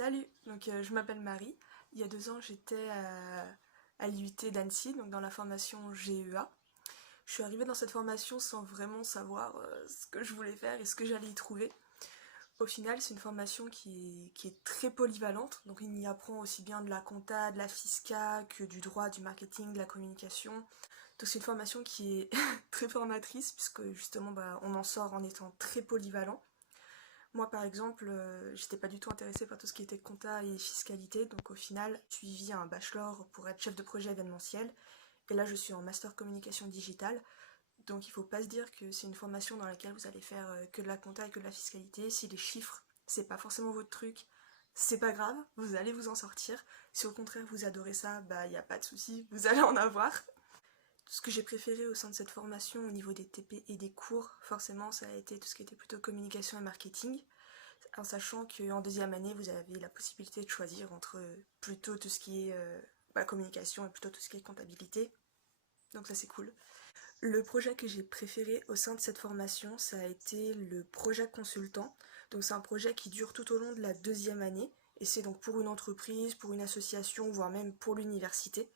Salut, je m'appelle Marie. Il y a 2 ans, j'étais à l'IUT d'Annecy, donc dans la formation GEA. Je suis arrivée dans cette formation sans vraiment savoir ce que je voulais faire et ce que j'allais y trouver. Au final, c'est une formation qui est très polyvalente, donc on y apprend aussi bien de la compta, de la fisca, que du droit, du marketing, de la communication. Donc c'est une formation qui est très formatrice, puisque justement on en sort en étant très polyvalent. Moi, par exemple, j'étais pas du tout intéressée par tout ce qui était compta et fiscalité, donc au final, j'ai suivi un bachelor pour être chef de projet événementiel, et là je suis en master communication digitale, donc il faut pas se dire que c'est une formation dans laquelle vous allez faire que de la compta et que de la fiscalité. Si les chiffres, c'est pas forcément votre truc, c'est pas grave, vous allez vous en sortir. Si au contraire vous adorez ça, bah y a pas de souci, vous allez en avoir. Ce que j'ai préféré au sein de cette formation au niveau des TP et des cours, forcément, ça a été tout ce qui était plutôt communication et marketing, en sachant qu'en deuxième année, vous avez la possibilité de choisir entre plutôt tout ce qui est communication et plutôt tout ce qui est comptabilité. Donc ça c'est cool. Le projet que j'ai préféré au sein de cette formation, ça a été le projet consultant. Donc c'est un projet qui dure tout au long de la deuxième année, et c'est donc pour une entreprise, pour une association, voire même pour l'université.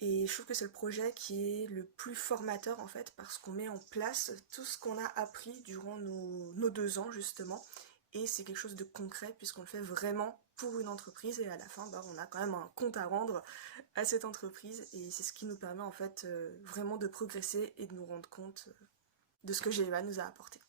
Et je trouve que c'est le projet qui est le plus formateur en fait, parce qu'on met en place tout ce qu'on a appris durant nos 2 ans justement, et c'est quelque chose de concret puisqu'on le fait vraiment pour une entreprise, et à la fin on a quand même un compte à rendre à cette entreprise, et c'est ce qui nous permet en fait vraiment de progresser et de nous rendre compte de ce que GEA nous a apporté.